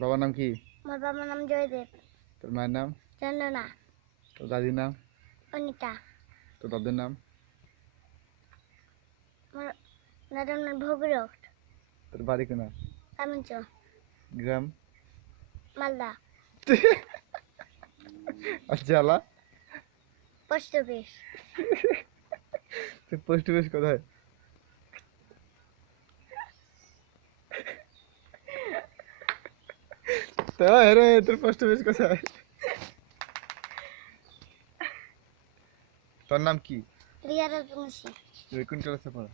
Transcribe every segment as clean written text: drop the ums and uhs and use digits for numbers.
বাবার নাম কি? আমার বাবার নাম জয়দেব। তোর মায়ের নাম? চন্দনা। তোর দাদির নাম? অনিতা। তোর দাদুর নাম? আমার দাদার নাম ভগীরথ। তোর বাড়ি কোনা? কামিঞ্চ। গ্রাম? মালদা। আর জেলা? Post office. তোর পোস্ট অফিস কোথায়? তাই রে, তোর পোস্ট অফিস কোথায়? তোর নাম কি? রিয়া রাজবংশী। তুই কোন ক্লাসে পড়ো?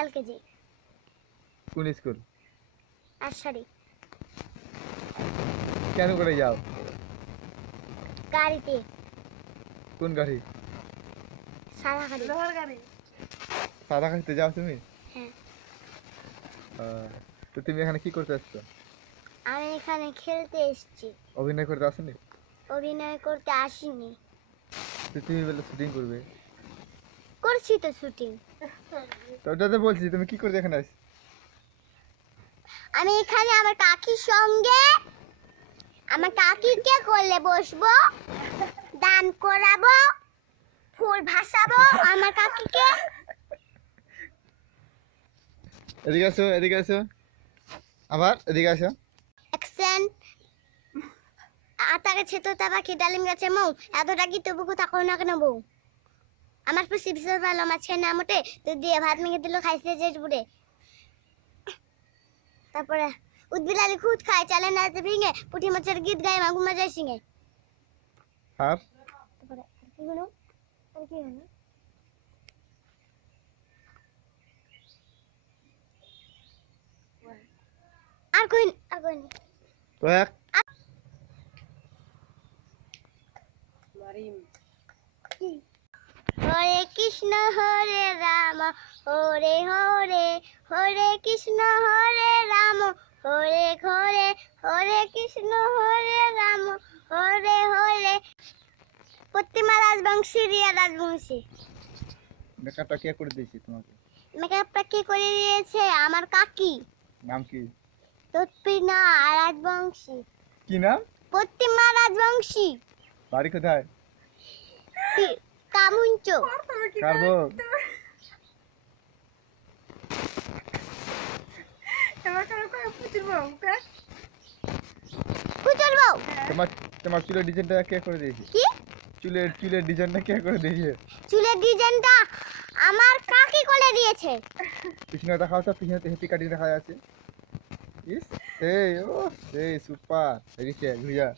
এলকেজি। কোন স্কুল? আশারি। কেন করে যাও? গাড়িতে। কোন গাড়ি? সাদা গাড়ি। লোহার গাড়ি। সাদা গাড়িতে যাও তুমি? হ্যাঁ। তো তুমি এখানে কি করতে আসছো? আমি এখানে খেলতে এসেছি। অভিনয় করতে আসনি? অভিনয় করতে আসিনি। তো তুমি বলে শুটিং করবে? করছি তো শুটিং। তো ওটাতে বলছি তুমি কি করতে এখানে আসছো? আমি এখানে আমার কাকির সঙ্গে আমার কাকিকে কোলে বসবো, দান করাবো, ফুল ভাসাবো আমার কাকিকে। এদিকে আসো, এদিকে আসো, আবার এদিকে আসো। অ্যাকশন। আতা গাছে তোতা পাখি ডালিম গাছে মৌ, এতটা কি তবু কথা কই না কেন বউ? আমার পুষি বিশাল ভালো মাছের নাম ওঠে, তুই দিয়ে ভাত মেখে দিল খাইছে যে বুড়ে। তারপরে উদ্বিলালি খুদ খায় চালে নাচে ভেঙে, পুঁটি মাছের গীত গায় মাগু মজায় সিঙে। আর তারপরে কি হলো? আর কি হলো? আর কই তো এক হরে কৃষ্ণ হরে রাম হরে হরে, হরে কৃষ্ণ হরে রাম হরে হরে, হরে কৃষ্ণ হরে রাম হরে হরে। প্রতিমা রাজবংশী, রিয়া রাজবংশী। মেকআপটা কে করে দিয়েছি তোমাকে? মেকআপটা কি করে দিয়েছে? আমার কাকি। নাম কি? তৎপিনা রাজবংশী। কি নাম? প্রতিমা রাজবংশী। বাড়ি কোথায়? কামুঞ্চ। কারবো? পুতুল বউ। তোমার তোমার চুলের ডিজাইনটা কে করে দিয়েছে? কি? চুলের ডিজাইনটা কে করে দিয়েছে? চুলের ডিজাইনটা আমার কাকি করে দিয়েছে। পিছনে দেখা হচ্ছে, পিছনে হেপি কাটিং দেখা যাচ্ছে। ইস সেই ও সেই সুপার, এদিকে ঘুরিয়া।